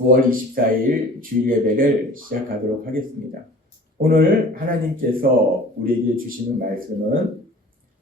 9월 24일 주일 예배를 시작하도록 하겠습니다. 오늘 하나님께서 우리에게 주시는 말씀은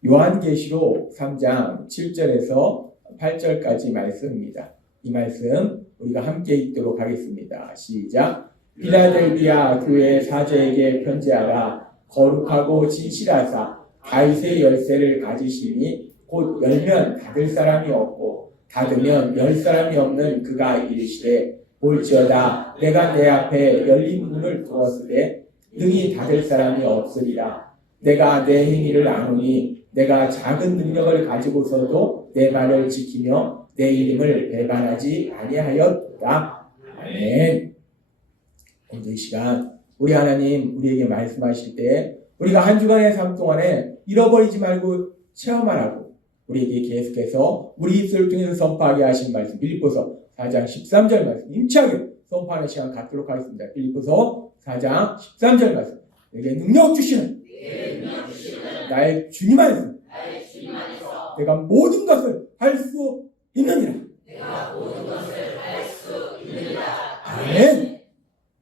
요한계시록 3장 7절에서 8절까지 말씀입니다. 이 말씀 우리가 함께 읽도록 하겠습니다. 시작. 필라델비아 교회 사제에게 편지하라. 거룩하고 진실하사 다윗의 열쇠를 가지시니 곧 열면 닫을 사람이 없고 닫으면 열 사람이 없는 그가 이르시되 볼지어다 내가 내 앞에 열린 문을 두었으되 능히 닫을 사람이 없으리라. 내가 내 행위를 아노니 내가 작은 능력을 가지고서도 내 말을 지키며 내 이름을 배반하지 아니하였다. 아멘. 오늘 이 시간 우리 하나님 우리에게 말씀하실 때 우리가 한 주간의 삶 동안에 잃어버리지 말고 체험하라고 우리에게 계속해서 우리 입술을 통해서 선포하게 하신 말씀 빌립보서 4장 13절 말씀 임차하게 선포하는 시간 갖도록 하겠습니다. 빌립보서 4장 13절 말씀 내게 능력 주시는 나의 주님 안에서 내가 모든 것을 할 수 있느니라. 아멘.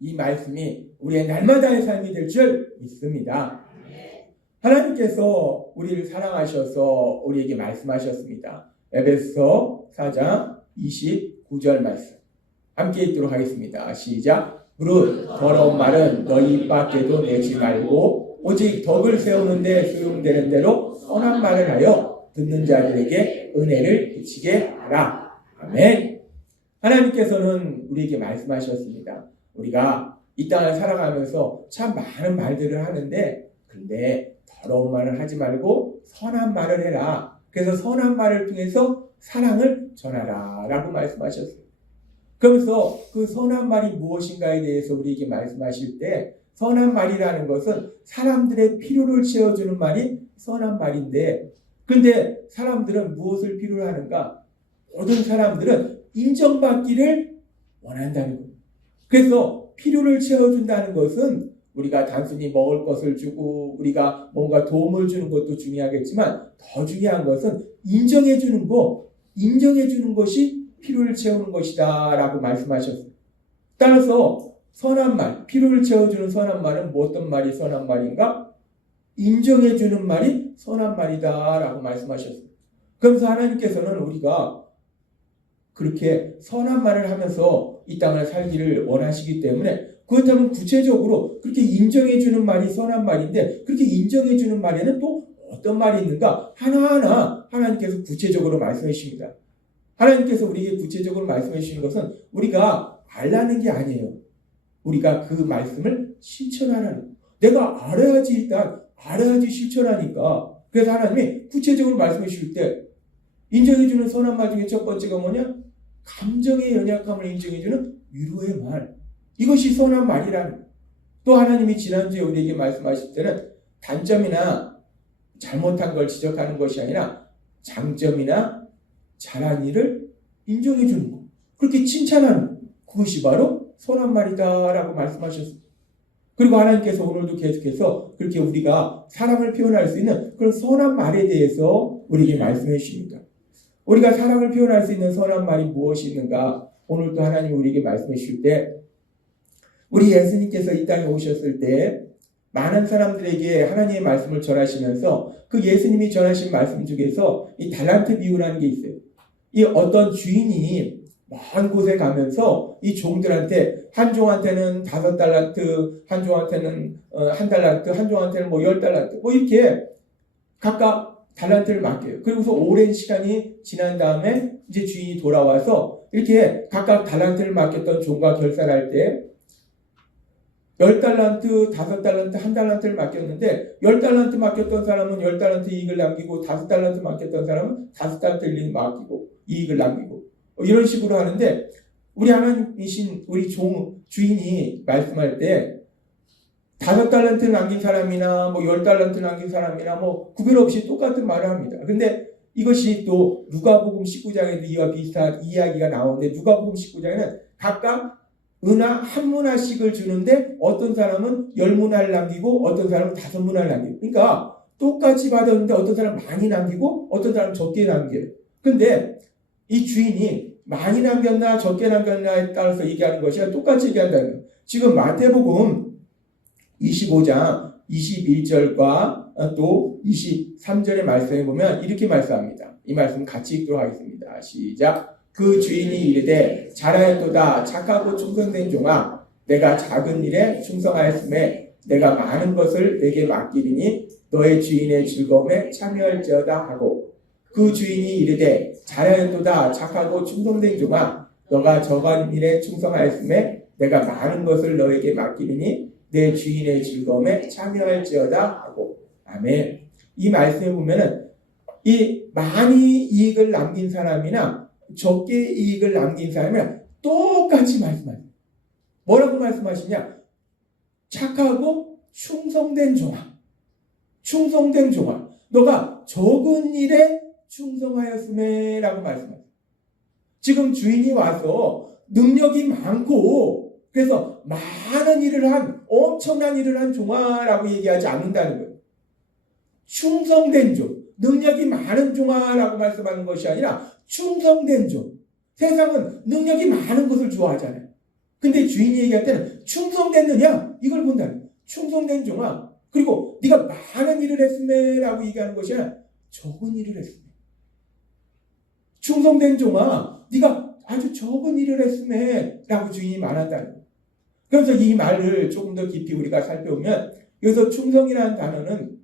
이 말씀이 우리의 날마다의 삶이 될 줄 믿습니다. 하나님께서 우리를 사랑하셔서 우리에게 말씀하셨습니다. 에베소 4장 29절 말씀 함께 읽도록 하겠습니다. 시작. 무릇 더러운 말은 너희 입 밖에도 내지 말고 오직 덕을 세우는데 소용되는 대로 선한 말을 하여 듣는 자들에게 은혜를 끼치게 하라. 아멘. 하나님께서는 우리에게 말씀하셨습니다. 우리가 이 땅을 살아가면서 참 많은 말들을 하는데 근데 더러운 말을 하지 말고 선한 말을 해라. 그래서 선한 말을 통해서 사랑을 전하라 라고 말씀하셨어요. 그러면서 그 선한 말이 무엇인가에 대해서 우리에게 말씀하실 때 선한 말이라는 것은 사람들의 필요를 채워주는 말이 선한 말인데 근데 사람들은 무엇을 필요로 하는가? 모든 사람들은 인정받기를 원한다는 거예요. 그래서 필요를 채워준다는 것은 우리가 단순히 먹을 것을 주고 우리가 뭔가 도움을 주는 것도 중요하겠지만 더 중요한 것은 인정해주는 것이 필요를 채우는 것이다 라고 말씀하셨어요. 따라서 선한 말, 필요를 채워주는 선한 말은 어떤 말이 선한 말인가? 인정해주는 말이 선한 말이다 라고 말씀하셨어요. 그러면서 하나님께서는 우리가 그렇게 선한 말을 하면서 이 땅을 살기를 원하시기 때문에 그렇다면 구체적으로 그렇게 인정해주는 말이 선한 말인데 그렇게 인정해주는 말에는 또 어떤 말이 있는가? 하나하나 하나님께서 구체적으로 말씀해 주십니다. 하나님께서 우리에게 구체적으로 말씀해 주시는 것은 우리가 알라는 게 아니에요. 우리가 그 말씀을 실천하라는 내가 알아야지 일단 알아야지 실천하니까 그래서 하나님이 구체적으로 말씀해 주실 때 인정해주는 선한 말 중에 첫 번째가 뭐냐? 감정의 연약함을 인정해주는 위로의 말. 이것이 선한 말이라는. 또 하나님이 지난주에 우리에게 말씀하실 때는 단점이나 잘못한 걸 지적하는 것이 아니라 장점이나 잘한 일을 인정해주는 것. 그렇게 칭찬하는 것. 그것이 바로 선한 말이다라고 말씀하셨습니다. 그리고 하나님께서 오늘도 계속해서 그렇게 우리가 사랑을 표현할 수 있는 그런 선한 말에 대해서 우리에게 말씀해 주십니다. 우리가 사랑을 표현할 수 있는 선한 말이 무엇이 있는가? 오늘도 하나님이 우리에게 말씀해 주실 때 우리 예수님께서 이 땅에 오셨을 때 많은 사람들에게 하나님의 말씀을 전하시면서 그 예수님이 전하신 말씀 중에서 이 달란트 비유라는 게 있어요. 이 어떤 주인이 먼 곳에 가면서 이 종들한테 한 종한테는 5달란트, 한 종한테는 1달란트, 한 종한테는 10달란트 이렇게 각각 달란트를 맡겨요. 그리고서 오랜 시간이 지난 다음에 이제 주인이 돌아와서 이렇게 각각 달란트를 맡겼던 종과 결산할 때 10달란트, 5달란트, 1달란트를 맡겼는데 10달란트 맡겼던 사람은 10달란트 이익을 남기고 5달란트 맡겼던 사람은 5달란트 맡기고 이익을 남기고 이런 식으로 하는데 우리 하나님이신 우리 주인이 말씀할 때 5달란트 남긴 사람이나 10달란트 남긴 사람이나 구별 없이 똑같은 말을 합니다. 근데 이것이 또 누가복음 19장에도 이와 비슷한 이야기가 나오는데 누가복음 19장에는 각각 은하 한 문화씩을 주는데 어떤 사람은 10문화를 남기고 어떤 사람은 5문화를 남기고 그러니까 똑같이 받았는데 어떤 사람은 많이 남기고 어떤 사람은 적게 남겨요. 근데 이 주인이 많이 남겼나 적게 남겼나에 따라서 얘기하는 것이 아니라 똑같이 얘기한다는 거예요. 지금 마태복음 25장 21절과 또 23절의 말씀에 보면 이렇게 말씀합니다. 이 말씀 같이 읽도록 하겠습니다. 시작. 그 주인이 이르되 잘하였도다 착하고 충성된 종아 내가 작은 일에 충성하였음에 내가 많은 것을 내게 맡기리니 너의 주인의 즐거움에 참여할지어다 하고 그 주인이 이르되 잘하였도다 착하고 충성된 종아 너가 적은 일에 충성하였음에 내가 많은 것을 너에게 맡기리니 내 주인의 즐거움에 참여할지어다 하고 아멘. 이 말씀에 보면은 이 많이 이익을 남긴 사람이나 적게 이익을 남긴 사람이랑 똑같이 말씀하세요. 뭐라고 말씀하시냐? 착하고 충성된 종아. 충성된 종아. 너가 적은 일에 충성하였음에 라고 말씀하세요. 지금 주인이 와서 능력이 많고 그래서 많은 일을 한 엄청난 일을 한 종아라고 얘기하지 않는다는 거예요. 충성된 종. 능력이 많은 종아라고 말씀하는 것이 아니라 충성된 종. 세상은 능력이 많은 것을 좋아하잖아요. 근데 주인이 얘기할 때는 충성됐느냐? 이걸 본다는 거예요. 충성된 종아. 그리고 네가 많은 일을 했음에 라고 얘기하는 것이 아니라 적은 일을 했음에. 충성된 종아. 네가 아주 적은 일을 했음에 라고 주인이 말한다는 거예요. 그래서 이 말을 조금 더 깊이 우리가 살펴보면 여기서 충성이라는 단어는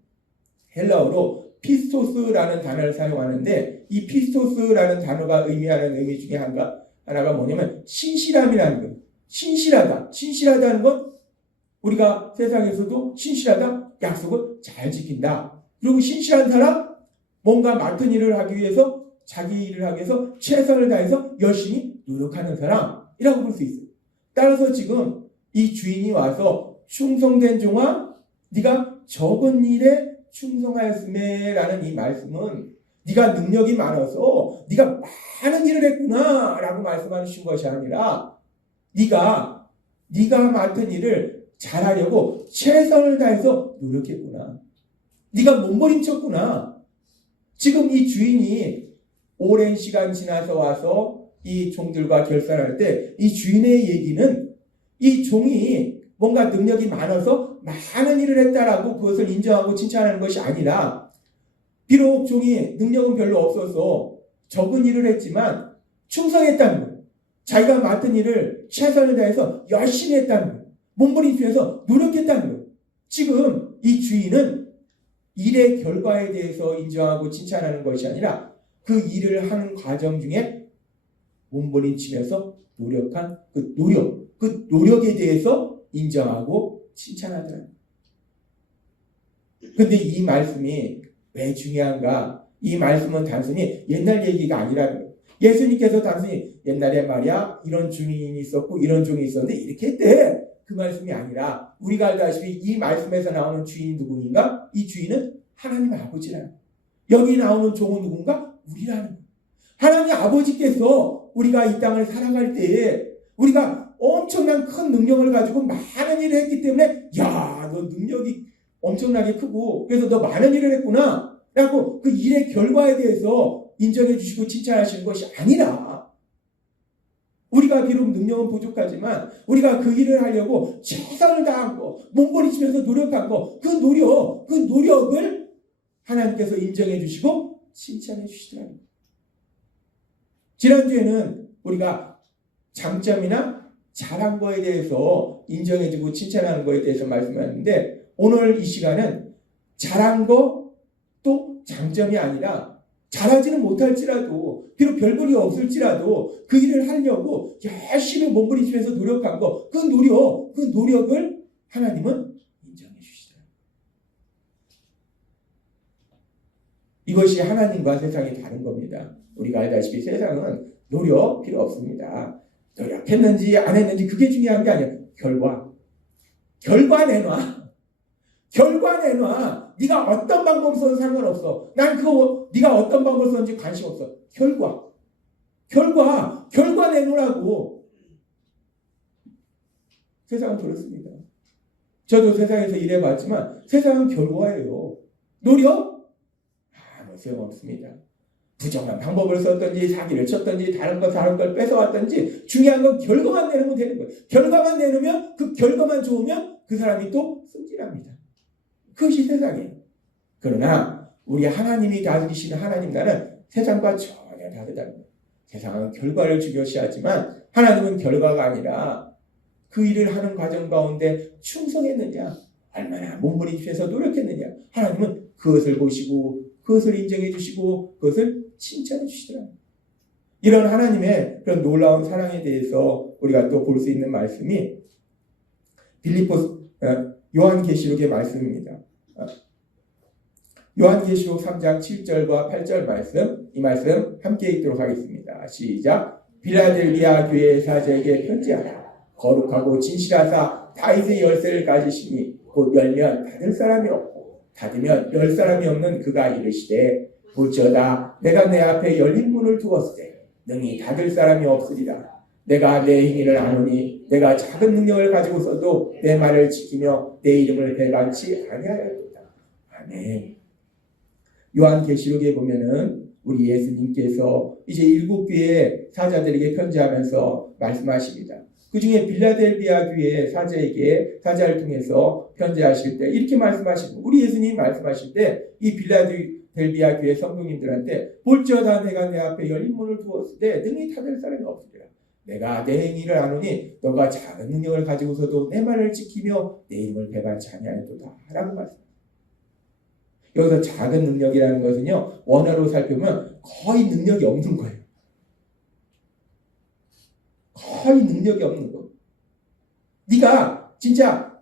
헬라어로 피스토스라는 단어를 사용하는데 이 피스토스라는 단어가 의미하는 의미 중에 하나가 뭐냐면 신실함이라는 거예요. 신실하다. 신실하다는 건 우리가 세상에서도 신실하다. 약속을 잘 지킨다. 그리고 신실한 사람 뭔가 맡은 일을 하기 위해서 자기 일을 하기 위해서 최선을 다해서 열심히 노력하는 사람이라고 볼 수 있어요. 따라서 지금 이 주인이 와서 충성된 종아 네가 적은 일에 충성하였음에 라는 이 말씀은 네가 능력이 많아서 네가 많은 일을 했구나 라고 말씀하신 것이 아니라 네가 맡은 일을 잘하려고 최선을 다해서 노력했구나. 네가 몸부림쳤구나. 지금 이 주인이 오랜 시간 지나서 와서 이 종들과 결산할 때 이 주인의 얘기는 이 종이 뭔가 능력이 많아서 많은 일을 했다라고 그것을 인정하고 칭찬하는 것이 아니라 비록 종이 능력은 별로 없어서 적은 일을 했지만 충성했다는 거예요. 자기가 맡은 일을 최선을 다해서 열심히 했다는 거예요. 몸부림치면서 노력했다는 거예요. 지금 이 주인은 일의 결과에 대해서 인정하고 칭찬하는 것이 아니라 그 일을 하는 과정 중에 몸부림치면서 노력한 그 노력에 대해서 인정하고 칭찬하더라고요. 근데 이 말씀이 왜 중요한가? 이 말씀은 단순히 옛날 얘기가 아니라는 거예요. 예수님께서 단순히 옛날에 말이야 이런 주인이 있었고 이런 종이 있었는데 이렇게 했대. 그 말씀이 아니라 우리가 알다시피 이 말씀에서 나오는 주인이 누구인가? 이 주인은 하나님 아버지라는 거예요. 여기 나오는 종은 누군가? 우리라는 거예요. 하나님 아버지께서 우리가 이 땅을 살아갈 때에 우리가 엄청난 큰 능력을 가지고 많은 일을 했기 때문에 야, 너 능력이 엄청나게 크고 그래서 너 많은 일을 했구나 라고 그 일의 결과에 대해서 인정해 주시고 칭찬하시는 것이 아니라 우리가 비록 능력은 부족하지만 우리가 그 일을 하려고 최선을 다하고 몸부림치면서 노력한 거 그 노력을 하나님께서 인정해 주시고 칭찬해 주시더라고요. 지난주에는 우리가 장점이나 잘한 거에 대해서 인정해주고 칭찬하는 거에 대해서 말씀하셨는데 오늘 이 시간은 잘한 거 또 장점이 아니라 잘하지는 못할지라도 비록 별볼이 없을지라도 그 일을 하려고 열심히 몸부림치면서 노력한 거 그 노력을 하나님은 인정해 주시더라고요. 이것이 하나님과 세상이 다른 겁니다. 우리가 알다시피 세상은 노력 필요 없습니다. 노력했는지 안 했는지 그게 중요한 게 아니에요. 결과 내놔. 결과 내놔. 네가 어떤 방법을 써도 상관없어. 난 그거 네가 어떤 방법을 썼는지 관심 없어. 결과 내놓으라고. 세상은 그렇습니다. 저도 세상에서 일해봤지만 세상은 결과예요. 노력? 아무 소용없습니다. 부정한 방법을 썼든지 사기를 쳤든지 다른 걸 뺏어왔든지 중요한 건 결과만 내놓으면 되는 거예요. 결과만 내놓으면 그 결과만 좋으면 그 사람이 또 승진합니다. 그것이 세상이에요. 그러나 우리 하나님이 다스리시는 하나님 나라는 세상과 전혀 다르다는 거예요. 세상은 결과를 중요시하지만 하나님은 결과가 아니라 그 일을 하는 과정 가운데 충성했느냐, 얼마나 몸부림쳐서 노력했느냐, 하나님은 그것을 보시고 그것을 인정해 주시고 그것을 칭찬해 주시더라고요. 이런 하나님의 그런 놀라운 사랑에 대해서 우리가 또 볼 수 있는 말씀이 요한계시록의 말씀입니다. 요한계시록 3장 7절과 8절 말씀, 이 말씀 함께 읽도록 하겠습니다. 시작. 빌라델비아 교회 사제에게 편지하라. 거룩하고 진실하사 다윗의 열쇠를 가지시니 곧 열면 닫을 사람이 없고 닫으면 열 사람이 없는 그가 이르시되 볼지어다 내가 내 앞에 열린 문을 두었을 때 능히 닫을 사람이 없으리라. 내가 내 행위를 아노니 내가 작은 능력을 가지고서도 내 말을 지키며 내 이름을 배반치 아니하였도다. 아멘. 요한계시록에 보면은 우리 예수님께서 이제 7교회 사자들에게 편지하면서 말씀하십니다. 그 중에 빌라델비아 교회 사자에게 사자를 통해서 편지하실 때 이렇게 말씀하시고, 우리 예수님이 말씀하실 때 이 빌라델비아 교회 성도님들한테 볼지어다 내가 내 앞에 열린 문을 두었을 때 능히 닫을 사람이 없으리라. 내가 내 행위를 아노니 너가 작은 능력을 가지고서도 내 말을 지키며 내 이름을 배반치 아니하였도다 라고 말씀합니다. 여기서 작은 능력이라는 것은요, 원어로 살펴보면 거의 능력이 없는 거예요. 거의 능력이 없는 거. 네가 진짜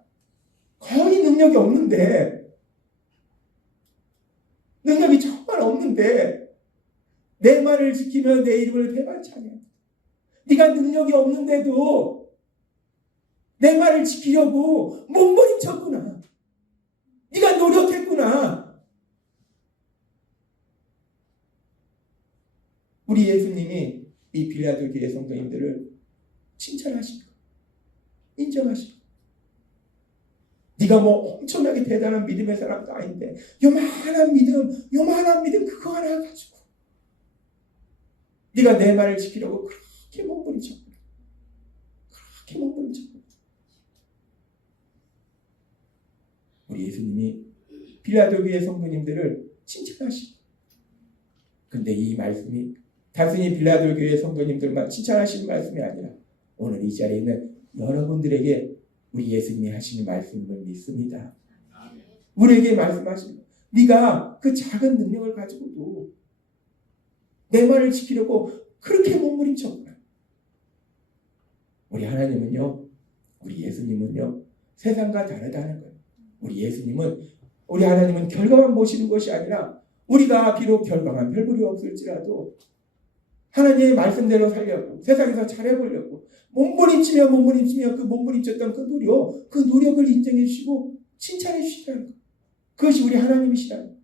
거의 능력이 없는데, 능력이 정말 없는데 내 말을 지키며 내 이름을 배반치 아니야. 네가 능력이 없는데도 내 말을 지키려고 몸부림쳤구나. 네가 노력했구나. 우리 예수님이 이 빌라델비아 교회 성도님들을 칭찬하시고 인정하시고, 네가 뭐 엄청나게 대단한 믿음의 사람도 아닌데 요만한 믿음 그거 하나 가지고 네가 내 말을 지키려고 그렇게 몸부림쳤구나. 우리 예수님이 빌라델비아 성도님들을 칭찬하시고, 근데 이 말씀이 단순히 빌라델비아 성도님들만 칭찬하시는 말씀이 아니라 오늘 이 자리에 있는 여러분들에게 우리 예수님이 하시는 말씀을 믿습니다. 우리에게 말씀하십니다. 네가 그 작은 능력을 가지고도 내 말을 지키려고 그렇게 몸부림쳤구나. 우리 하나님은요, 우리 예수님은요, 세상과 다르다는 거예요. 우리 하나님은 결과만 보시는 것이 아니라 우리가 비록 결과만 별볼이 없을지라도 하나님의 말씀대로 살려고 세상에서 잘해보려고 몸부림치며 그 몸부림쳤던 그 노력을 인정해 주시고 칭찬해 주시다는 것. 그것이 우리 하나님이시다는 것.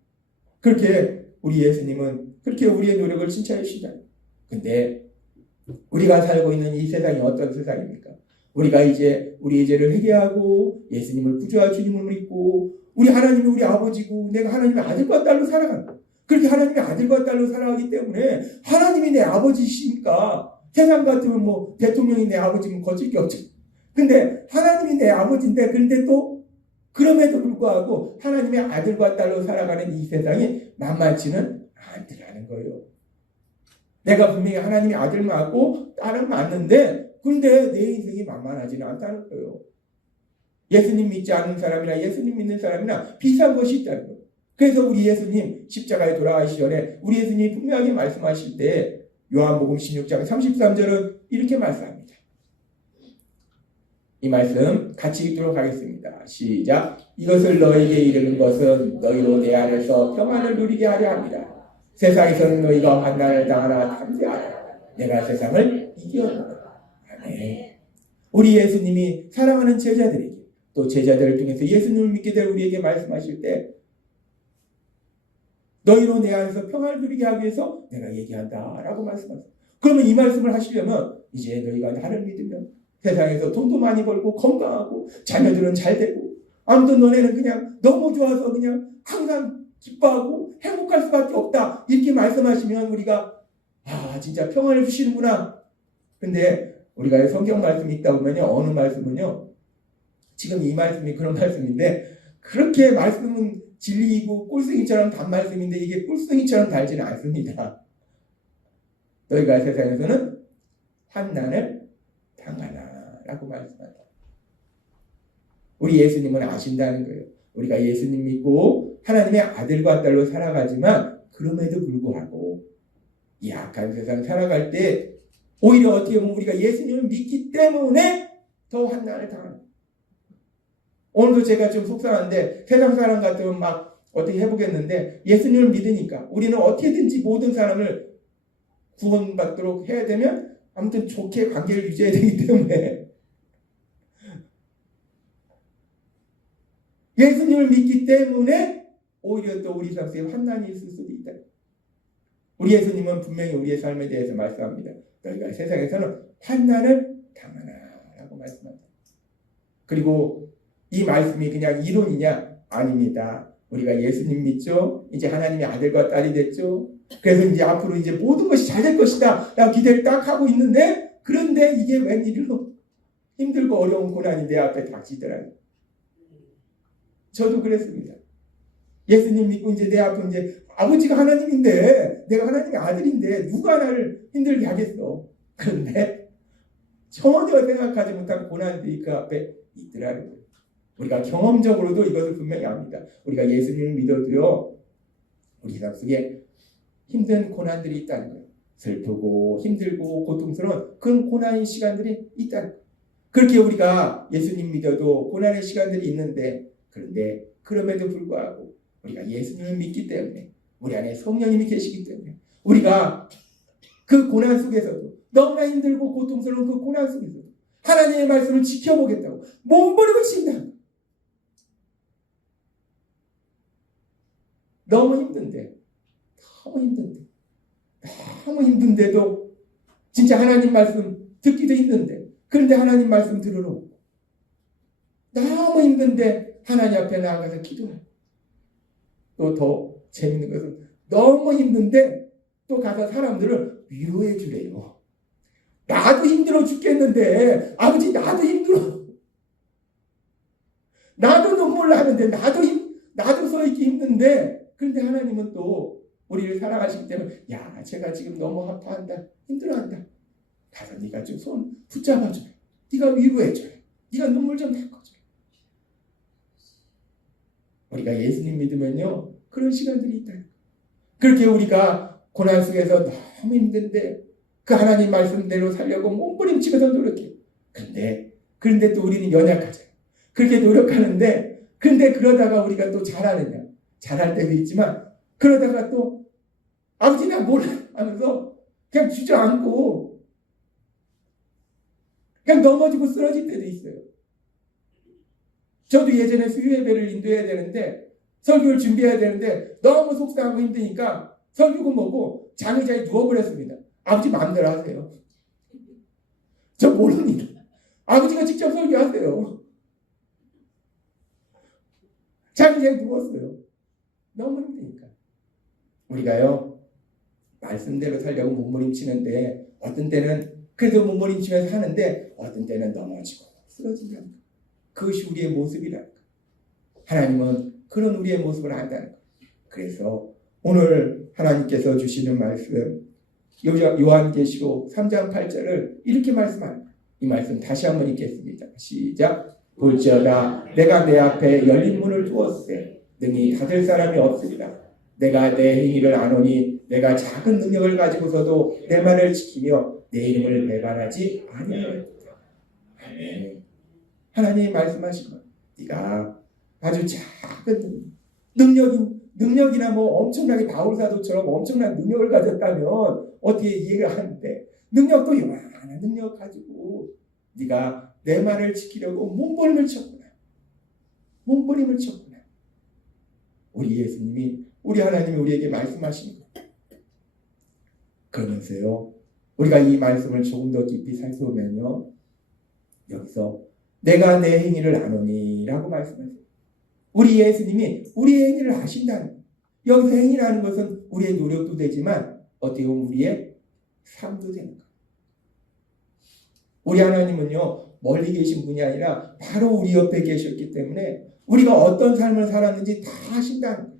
그렇게 우리 예수님은 그렇게 우리의 노력을 칭찬해 주신다는 것. 근데 우리가 살고 있는 이 세상이 어떤 세상입니까? 우리가 이제 우리의 죄를 회개하고 예수님을 구주와 주님을 믿고 우리 하나님이 우리 아버지고 내가 하나님의 아들과 딸로 살아간다. 그렇게 하나님의 아들과 딸로 살아가기 때문에 하나님이 내 아버지시니까 세상 같으면 뭐 대통령이 내 아버지면 거칠 게 없죠. 근데 하나님이 내 아버지인데 그런데 또 그럼에도 불구하고 하나님의 아들과 딸로 살아가는 이 세상이 만만치는 않더라는 거예요. 내가 분명히 하나님의 아들 맞고 딸은 맞는데 그런데 내 인생이 만만하지는 않다는 거예요. 예수님 믿지 않는 사람이나 예수님 믿는 사람이나 비슷한 것이 있다는 거예요. 그래서 우리 예수님 십자가에 돌아가시기 전에 우리 예수님이 분명하게 말씀하실 때 요한복음 16장 33절은 이렇게 말씀합니다. 이 말씀 같이 읽도록 하겠습니다. 시작. 이것을 너에게 이르는 것은 너희로 내 안에서 평안을 누리게 하려 합니다. 세상에서는 너희가 환난을 당하나 담대하라. 내가 세상을 이겼노라. 아멘. 우리 예수님이 사랑하는 제자들에게 또 제자들을 통해서 예수님을 믿게 될 우리에게 말씀하실 때 너희로 내 안에서 평안을 누리게 하기 위해서 내가 얘기한다 라고 말씀하세요. 그러면 이 말씀을 하시려면 이제 너희가 나를 믿으면 세상에서 돈도 많이 벌고 건강하고 자녀들은 잘 되고 아무튼 너네는 그냥 너무 좋아서 그냥 항상 기뻐하고 행복할 수밖에 없다. 이렇게 말씀하시면 우리가 진짜 평안을 주시는구나. 근데 우리가 성경 말씀이 있다 보면요, 어느 말씀은요, 지금 이 말씀이 그런 말씀인데 그렇게 말씀은 진리이고 꿀송이처럼 단 말씀인데 이게 꿀송이처럼 달지는 않습니다. 너희가 세상에서는 환난을 당하나 라고 말씀한다. 우리 예수님은 아신다는 거예요. 우리가 예수님 믿고 하나님의 아들과 딸로 살아가지만 그럼에도 불구하고 이 악한 세상 살아갈 때 오히려 어떻게 보면 우리가 예수님을 믿기 때문에 더 환난을 당합니다. 오늘도 제가 좀 속상한데 세상 사람 같으면 막 어떻게 해보겠는데 예수님을 믿으니까 우리는 어떻게든지 모든 사람을 구원받도록 해야 되면 아무튼 좋게 관계를 유지해야 되기 때문에 예수님을 믿기 때문에 오히려 또 우리 삶 속에 환난이 있을 수도 있다. 우리 예수님은 분명히 우리의 삶에 대해서 말씀합니다. 너희가 세상에서는 환난을 당하나 라고 말씀합니다. 그리고 이 말씀이 그냥 이론이냐? 아닙니다. 우리가 예수님 믿죠? 이제 하나님의 아들과 딸이 됐죠? 그래서 이제 앞으로 이제 모든 것이 잘 될 것이다 라고 기대를 딱 하고 있는데 그런데 이게 웬일로 힘들고 어려운 고난이 내 앞에 닥치더라고요. 저도 그랬습니다. 예수님 믿고 이제 내 앞에 이제 아버지가 하나님인데 내가 하나님의 아들인데 누가 나를 힘들게 하겠어. 그런데 전혀 생각하지 못한 고난들이 그 앞에 있더라고요. 우리가 경험적으로도 이것을 분명히 압니다. 우리가 예수님을 믿어도요. 우리 삶 속에 힘든 고난들이 있다는 거예요. 슬프고 힘들고 고통스러운 그런 고난의 시간들이 있다는 거예요. 그렇게 우리가 예수님 믿어도 고난의 시간들이 있는데 그런데 그럼에도 불구하고 우리가 예수님을 믿기 때문에 우리 안에 성령님이 계시기 때문에 우리가 그 고난 속에서도 너무나 힘들고 고통스러운 그 고난 속에서도 하나님의 말씀을 지켜보겠다고 몸부림을 친다. 너무 힘든데도 진짜 하나님 말씀 듣기도 힘든데 그런데 하나님 말씀 들으러 오고 너무 힘든데 하나님 앞에 나아가서 기도해요. 또 더 재밌는 것은 너무 힘든데 또 가서 사람들을 위로해 주래요. 나도 힘들어 죽겠는데 아버지 나도 힘들어. 나도 눈물 나는데 나도 서 있기 힘든데 그런데 하나님은 또 우리를 사랑하시기 때문에 야 제가 지금 너무 아파한다 힘들어한다. 가서 네가 좀 손 붙잡아줘. 네가 위로해줘. 네가 눈물 좀 닦아줘. 우리가 예수님 믿으면요 그런 시간들이 있다. 그렇게 우리가 고난 속에서 너무 힘든데 그 하나님 말씀대로 살려고 몸부림치면서 노력해요. 그런데 또 우리는 연약하잖아요. 그렇게 노력하는데 근데 그러다가 우리가 또 잘하느냐 잘할 때도 있지만 그러다가 또 아버지 나 몰라 하면서 그냥 주저앉고 그냥 넘어지고 쓰러질 때도 있어요. 저도 예전에 수요예배를 인도해야 되는데 설교를 준비해야 되는데 너무 속상하고 힘드니까 설교고 뭐고 장의자에 누워버렸습니다. 아버지 마음대로 하세요. 저 모릅니다. 아버지가 직접 설교하세요. 장의자에 누웠어요. 너무 힘드니까. 우리가요 말씀대로 살려고 몸부림치는데 어떤 때는 그래도 몸부림치면서 하는데 어떤 때는 넘어지고 쓰러진다는 거. 그것이 우리의 모습이라는 거. 하나님은 그런 우리의 모습을 안다는 거. 그래서 오늘 하나님께서 주시는 말씀 요한계시록 3장 8절을 이렇게 말씀합니다. 이 말씀 다시 한번 읽겠습니다. 시작. 볼지어다 내가 내 앞에 열린 문을 두었으되 능히 닫을 사람이 없으리라. 내가 내 행위를 아노니 내가 작은 능력을 가지고서도 내 말을 지키며 내 이름을 배반하지 아니하였다. 아멘. 하나님이 말씀하신 것. 네가 아주 작은 능력이나 뭐 엄청나게 바울사도처럼 엄청난 능력을 가졌다면 어떻게 이해가 하는데 능력도 요만한 능력 가지고 네가 내 말을 지키려고 몸부림을 쳤구나. 우리 예수님이 우리 하나님이 우리에게 말씀하시는 것. 그러면서요 우리가 이 말씀을 조금 더 깊이 살펴보면요 여기서 내가 내 행위를 아노니 라고 말씀하세요. 우리 예수님이 우리의 행위를 아신다는 거예요. 여기서 행위라는 것은 우리의 노력도 되지만 어떻게 보면 우리의 삶도 되는 거예요. 우리 하나님은요, 멀리 계신 분이 아니라 바로 우리 옆에 계셨기 때문에 우리가 어떤 삶을 살았는지 다 아신다는 거예요.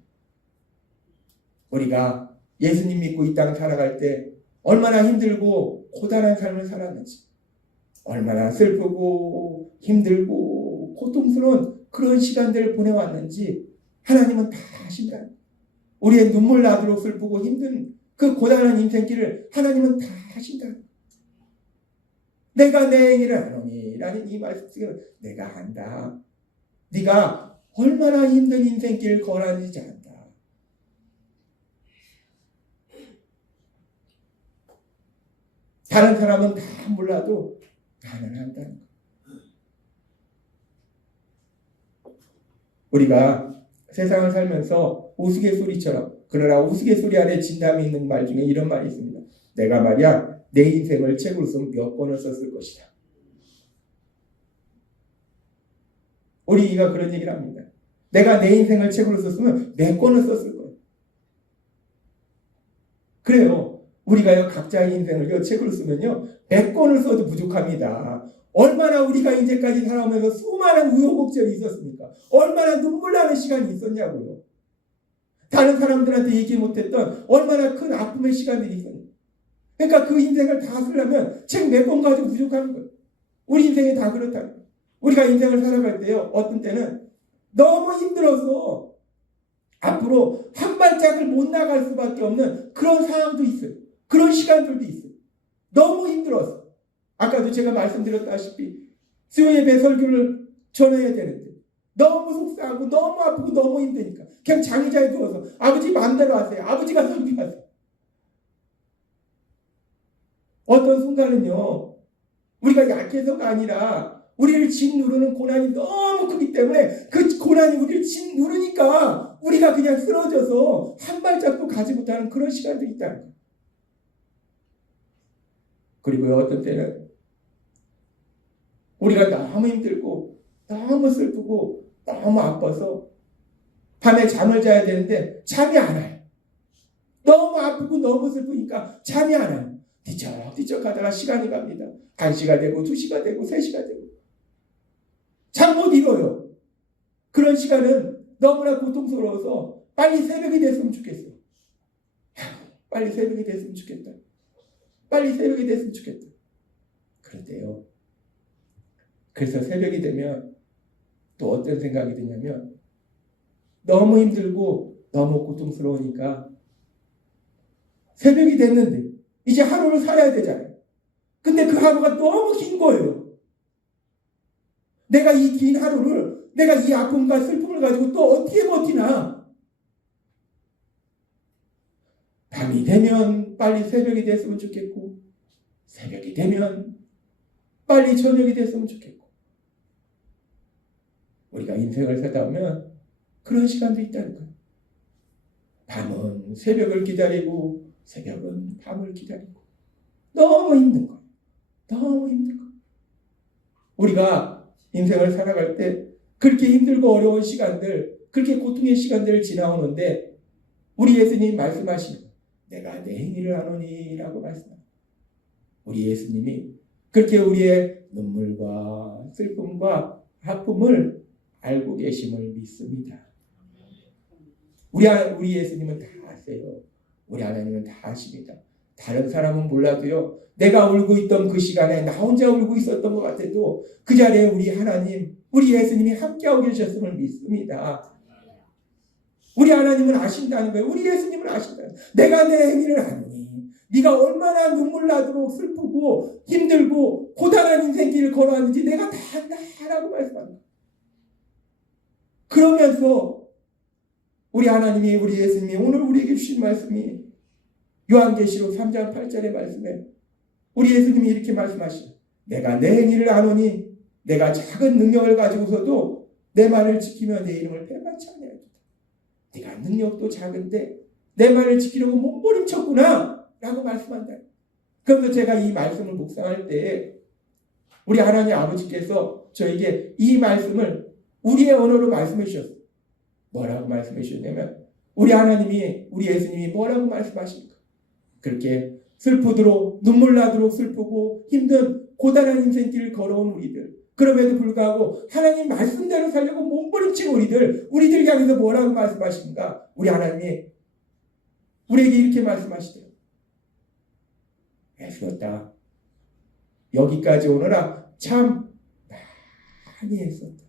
우리가 예수님 믿고 이 땅 살아갈 때 얼마나 힘들고 고단한 삶을 살았는지, 얼마나 슬프고 힘들고 고통스러운 그런 시간들을 보내왔는지 하나님은 다 아신다. 우리의 눈물 나도록 슬프고 힘든 그 고단한 인생길을 하나님은 다 아신다. 내가 내 행위를 하노니 라는 이 말씀 속에 내가 안다. 네가 얼마나 힘든 인생길을 걸었는지 안다. 다른 사람은 다 몰라도 나는 안다는 거예요. 우리가 세상을 살면서 우스갯소리처럼, 그러나 우스갯소리 안에 진담이 있는 말 중에 이런 말이 있습니다. 내가 말이야 내 인생을 책으로 쓰면 몇 권을 썼을 것이다. 우리가 그런 얘기를 합니다. 내가 내 인생을 책으로 썼으면 몇 권을 썼을 거예요. 그래요. 우리가요 각자의 인생을 책으로 쓰면요 100권을 써도 부족합니다. 얼마나 우리가 이제까지 살아오면서 수많은 우여곡절이 있었습니까? 얼마나 눈물 나는 시간이 있었냐고요. 다른 사람들한테 얘기 못했던 얼마나 큰 아픔의 시간들이 있었는데, 그러니까 그 인생을 다 쓰려면 책 몇 권 가지고 부족한 거예요. 우리 인생이 다 그렇다는 거예요. 우리가 인생을 살아갈 때요 어떤 때는 너무 힘들어서 앞으로 한 발짝을 못 나갈 수밖에 없는 그런 상황도 있어요. 그런 시간들도 있어요. 너무 힘들어서. 아까도 제가 말씀드렸다시피 수요예배 설교를 전해야 되는데 너무 속상하고 너무 아프고 너무 힘드니까 그냥 장의자에 누워서 아버지 마음대로 하세요. 아버지가 설교하세요. 어떤 순간은요 우리가 약해서가 아니라 우리를 짓누르는 고난이 너무 크기 때문에 그 고난이 우리를 짓누르니까 우리가 그냥 쓰러져서 한 발짝도 가지 못하는 그런 시간들이 있다는 거예요. 그리고 어떤 때는 우리가 너무 힘들고 너무 슬프고 너무 아파서 밤에 잠을 자야 되는데 잠이 안 와요. 너무 아프고 너무 슬프니까 잠이 안 와요. 뒤척뒤척 하다가 시간이 갑니다. 1시가 되고 2시가 되고 3시가 되고 잠 못 이뤄요. 그런 시간은 너무나 고통스러워서 빨리 새벽이 됐으면 좋겠어요. 빨리 새벽이 됐으면 좋겠다. 빨리 새벽이 됐으면 좋겠다. 그런데요. 그래서 새벽이 되면 또 어떤 생각이 드냐면 너무 힘들고 너무 고통스러우니까 새벽이 됐는데 이제 하루를 살아야 되잖아요. 근데 그 하루가 너무 긴 거예요. 내가 이 긴 하루를 내가 이 아픔과 슬픔을 가지고 또 어떻게 버티나. 밤이 되면 빨리 새벽이 됐으면 좋겠고 새벽이 되면 빨리 저녁이 됐으면 좋겠고 우리가 인생을 살다 보면 그런 시간도 있다는 거예요. 밤은 새벽을 기다리고 새벽은 밤을 기다리고 너무 힘든 거예요. 너무 힘든 거예요. 우리가 인생을 살아갈 때 그렇게 힘들고 어려운 시간들, 그렇게 고통의 시간들을 지나오는데 우리 예수님이 말씀하시는 거예요. 내가 내 행위를 하노니 라고 말씀합니다. 우리 예수님이 그렇게 우리의 눈물과 슬픔과 아픔을 알고 계심을 믿습니다. 우리 예수님은 다 아세요. 우리 하나님은 다 아십니다. 다른 사람은 몰라도요. 내가 울고 있던 그 시간에 나 혼자 울고 있었던 것 같아도 그 자리에 우리 하나님, 우리 예수님이 함께하고 계셨음을 믿습니다. 우리 하나님은 아신다는 거예요. 우리 예수님은 아신다는 거예요. 내가 내 행위를 하노니 네가 얼마나 눈물 나도록 슬프고 힘들고 고단한 인생길을 걸어왔는지 내가 다 안다라고 말씀합니다. 그러면서 우리 하나님이 우리 예수님이 오늘 우리에게 주신 말씀이 요한계시록 3장 8절의 말씀에 우리 예수님이 이렇게 말씀하시죠. 내가 내 행위를 아노니 내가 작은 능력을 가지고서도 내 말을 지키며 내 이름을 배반치 아니하리라. 네가 능력도 작은데 내 말을 지키려고 몸부림쳤구나 라고 말씀한다. 그래서 제가 이 말씀을 묵상할 때 우리 하나님 아버지께서 저에게 이 말씀을 우리의 언어로 말씀해 주셨어요. 뭐라고 말씀해 주셨냐면 우리 하나님이, 우리 예수님이 뭐라고 말씀하십니까? 그렇게 슬프도록, 눈물 나도록 슬프고 힘든 고단한 인생길을 걸어온 우리들, 그럼에도 불구하고 하나님 말씀대로 살려고 몸부림친 우리들 향해서 뭐라고 말씀하십니까? 우리 하나님이 우리에게 이렇게 말씀하시더라고요. 애쓰었다. 여기까지 오느라 참 많이 애썼다.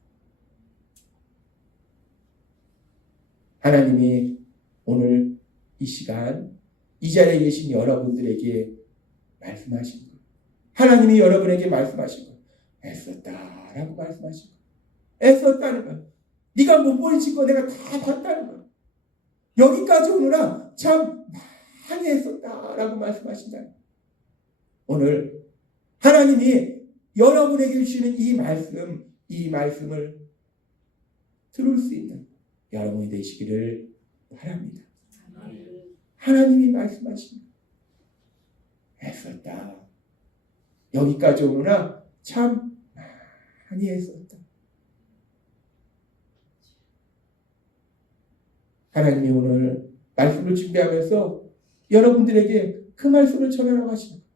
하나님이 오늘 이 시간 이 자리에 계신 여러분들에게 말씀하신 거예요. 하나님이 여러분에게 말씀하신 거예요. 애썼다라고 말씀하신 거예요. 애썼다는 거예요. 네가 몸부림친 거 내가 다 봤다는 거예요. 여기까지 오느라 참 많이 애썼다라고 말씀하신다. 오늘 하나님이 여러분에게 주시는 이 말씀을 들을 수 있는 여러분이 되시기를 바랍니다. 하나님이 말씀하십니다. 애썼다. 여기까지 오느라 참 많이 애썼다. 하나님이 오늘 말씀을 준비하면서 여러분들에게 그 말씀을 전하라고 하십니다.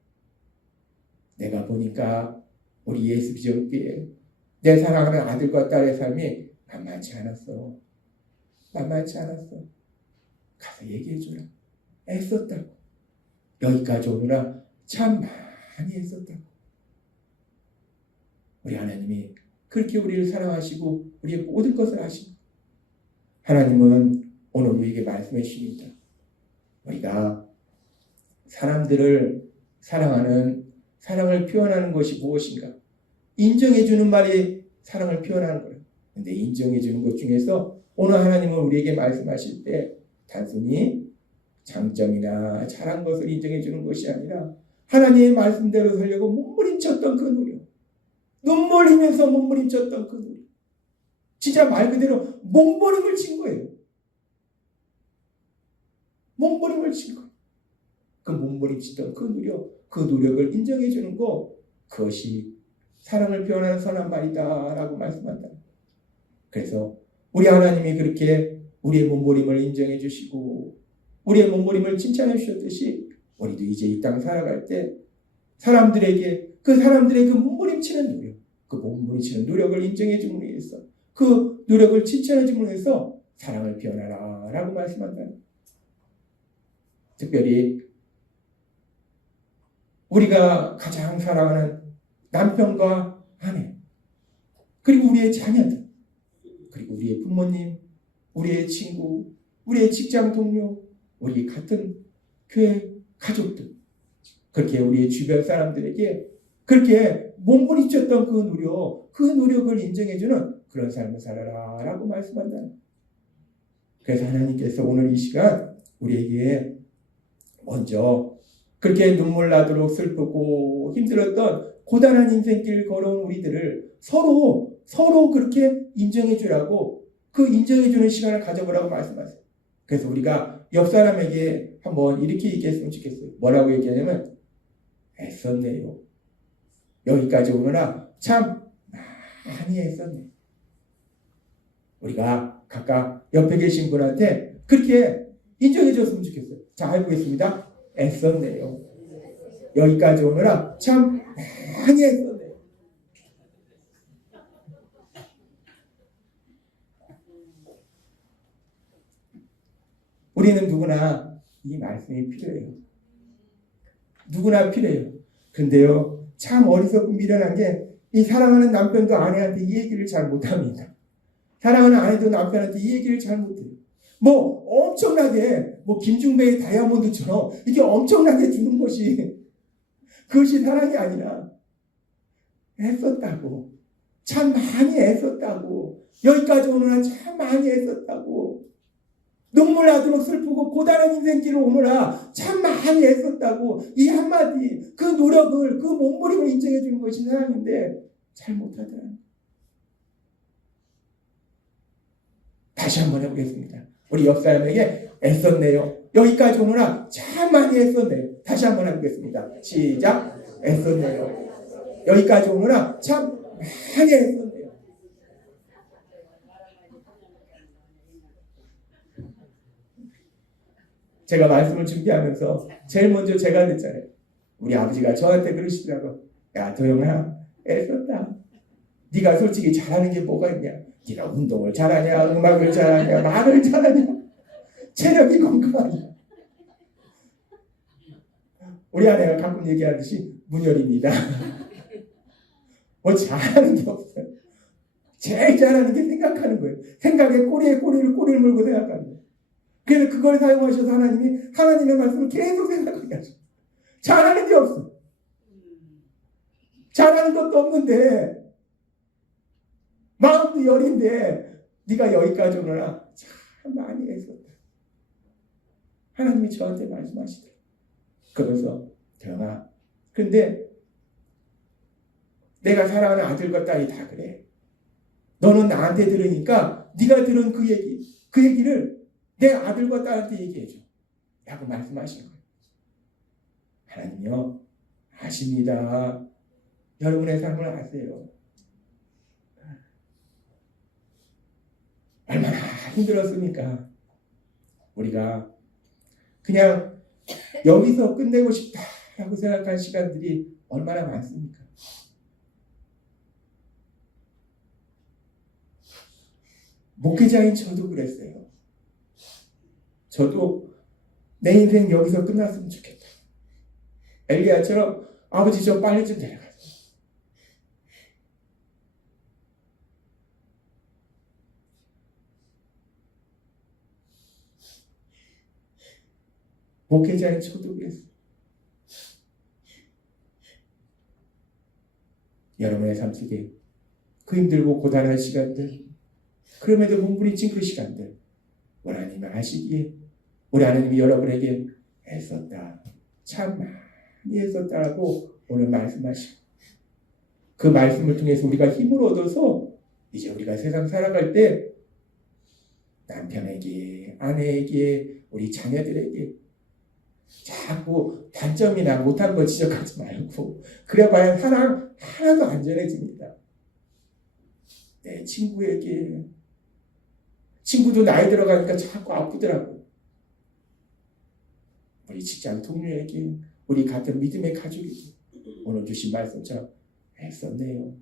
내가 보니까 우리 예수 비전교회 내 사랑하는 아들과 딸의 삶이 만만치 않았어. 만만치 않았어. 가서 얘기해줘라. 애썼다고. 여기까지 오느라 참 많이 애썼다고. 우리 하나님이 그렇게 우리를 사랑하시고 우리의 모든 것을 아십니다. 하나님은 오늘 우리에게 말씀해 주십니다. 우리가 사람들을 사랑을 표현하는 것이 무엇인가? 인정해주는 말이 사랑을 표현하는 거예요. 근데 인정해주는 것 중에서 오늘 하나님은 우리에게 말씀하실 때 단순히 장점이나 잘한 것을 인정해주는 것이 아니라 하나님의 말씀대로 살려고 몸부림쳤던 그 노력, 눈물 흘리면서 몸부림쳤던 그 노력, 진짜 말 그대로 몸부림을 친 거예요. 몸부림을 친 거예요. 그 몸부림치던 그 노력을 인정해주는 거, 그것이 사랑을 표현하는 선한 말이다라고 말씀한다. 그래서 우리 하나님이 그렇게 우리의 몸부림을 인정해 주시고 우리의 몸부림을 칭찬해 주셨듯이 우리도 이제 이 땅 살아갈 때 사람들의 그 몸부림치는 노력, 그 몸부림치는 노력을 인정해 줌으로 해서 그 노력을 칭찬해 줌으로 해서 사랑을 표현하라라고 말씀한다. 특별히 우리가 가장 사랑하는 남편과 아내, 그리고 우리의 자녀들, 그리고 우리의 부모님, 우리의 친구, 우리의 직장 동료, 우리 같은 교회 가족들, 그렇게 우리의 주변 사람들에게 그렇게 몸부림쳤던 그 노력을 인정해주는 그런 삶을 살아라 라고 말씀한다. 그래서 하나님께서 오늘 이 시간 우리에게 먼저 그렇게 눈물 나도록 슬프고 힘들었던 고단한 인생길 걸어온 우리들을 서로 그렇게 인정해주라고, 그 인정해주는 시간을 가져보라고 말씀하세요. 그래서 우리가 옆 사람에게 한번 이렇게 얘기했으면 좋겠어요. 뭐라고 얘기하냐면, 애썼네요. 여기까지 오느라 참 많이 애썼네. 우리가 각각 옆에 계신 분한테 그렇게 인정해줬으면 좋겠어요. 자, 해보겠습니다. 애썼네요. 여기까지 오느라 참 많이 애썼네요. 우리는 누구나 이 말씀이 필요해요. 누구나 필요해요. 근데요, 참 어리석고 미련한 게 이 사랑하는 남편도 아내한테 이 얘기를 잘 못합니다. 사랑하는 아내도 남편한테 이 얘기를 잘 못해요. 뭐 엄청나게 김중배의 다이아몬드처럼 이렇게 엄청나게 주는 것이, 그것이 사랑이 아니라 애썼다고, 참 많이 애썼다고, 여기까지 오느라 참 많이 애썼다고, 눈물 나도록 슬프고 고단한 인생길을 오느라 참 많이 애썼다고, 이 한마디, 그 노력을, 그 몸부림을 인정해 주는 것이 사랑인데 잘 못하더라. 다시 한번 해보겠습니다. 우리 옆 사람에게 애썼네요. 여기까지 오느라 참 많이 애썼네요. 다시 한번 해보겠습니다. 시작. 애썼네요. 여기까지 오느라 참 많이 애썼네요. 제가 말씀을 준비하면서 제일 먼저 제가 듣잖아요. 우리 아버지가 저한테 그러시더라고. 야, 도영아, 애썼다. 네가 솔직히 잘하는 게 뭐가 있냐? 네가 운동을 잘하냐, 음악을 잘하냐, 말을 잘하냐, 체력이 건강하냐. 우리 아내가 가끔 얘기하듯이 문열입니다. 뭐 잘하는 게 없어요. 제일 잘하는 게 생각하는 거예요. 생각에 꼬리에 꼬리를 물고 생각하는 거예요. 그래서 그걸 사용하셔서 하나님이 하나님의 말씀을 계속 생각하게 하셔. 잘하는 게 없어. 잘하는 것도 없는데 마음도 여린데 네가 여기까지 오느라 참 많이 했었다. 하나님이 저한테 말씀하시더라고요. 그래서 대영아, 근데 내가 사랑하는 아들과 딸이 다 그래. 너는 나한테 들으니까 네가 들은 그 얘기를 내 아들과 딸한테 얘기해줘. 라고 말씀하시는 거예요. 하나님이요, 아십니다. 여러분의 삶을 아세요. 얼마나 힘들었습니까? 우리가 그냥 여기서 끝내고 싶다라고 생각한 시간들이 얼마나 많습니까? 목회자인 저도 그랬어요. 저도 내 인생 여기서 끝났으면 좋겠다. 엘리야처럼 아버지 저 빨리 좀 데려가자. 목회자인 저도 그랬어요. 여러분의 삶 속에 그 힘들고 고단한 시간들, 그럼에도 몸부림친 그 시간들, 우리 하나님이 아시기에 우리 하나님이 여러분에게 애썼다, 참 많이 애썼다라고 오늘 말씀하시고, 그 말씀을 통해서 우리가 힘을 얻어서 이제 우리가 세상 살아갈 때 남편에게, 아내에게, 우리 자녀들에게 자꾸 단점이나 못한 거 지적하지 말고, 그래봐야 사랑 하나도 안전해집니다. 내 친구에게, 친구도 나이 들어가니까 자꾸 아프더라고. 우리 직장 동료에게, 우리 같은 믿음의 가족에게 오늘 주신 말씀처럼 했었네요.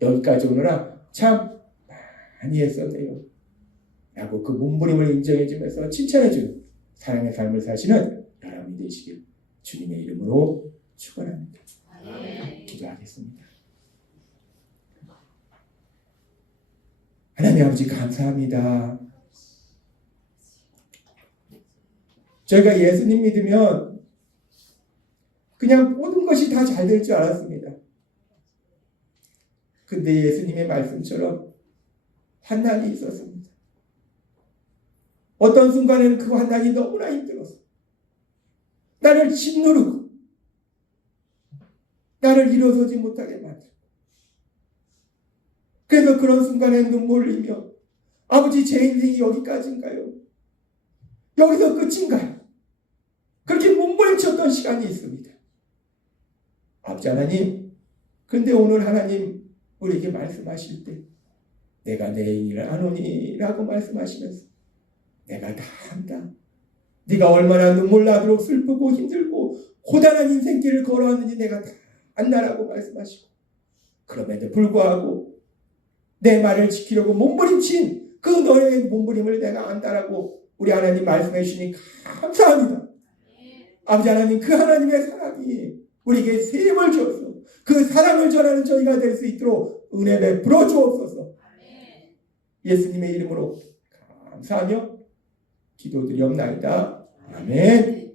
여기까지 오느라 참 많이 했었네요. 라고 그 몸부림을 인정해주면서 칭찬해주는 사랑의 삶을 사시는 여러분이 되시길 주님의 이름으로 축원합니다. 기도하겠습니다. 하나님 아버지 감사합니다. 저희가 예수님 믿으면 그냥 모든 것이 다 잘 될 줄 알았습니다. 근데 예수님의 말씀처럼 환난이 있었습니다. 어떤 순간에는 그 환난이 너무나 힘들었어. 나를 짓누르고 나를 일어서지 못하게 만들고, 그래서 그런 순간에 눈물 흘리며 아버지 제 인생이 여기까지인가요? 여기서 끝인가요? 그렇게 몸부림쳤던 시간이 있습니다. 아버지 하나님, 근데 오늘 하나님 우리에게 말씀하실 때 내가 내 일을 아노니 라고 말씀하시면서 내가 다 한다. 네가 얼마나 눈물 나도록 슬프고 힘들고 고단한 인생길을 걸어왔는지 내가 다 안다라고 말씀하시고, 그럼에도 불구하고 내 말을 지키려고 몸부림친 그 너의 몸부림을 내가 안다라고 우리 하나님 말씀해 주시니 감사합니다. 아버지 하나님, 그 하나님의 사랑이 우리에게 세임을 주어서 그 사랑을 전하는 저희가 될 수 있도록 은혜 베풀어 주옵소서. 예수님의 이름으로 감사하며 기도드리옵나이다. 아멘.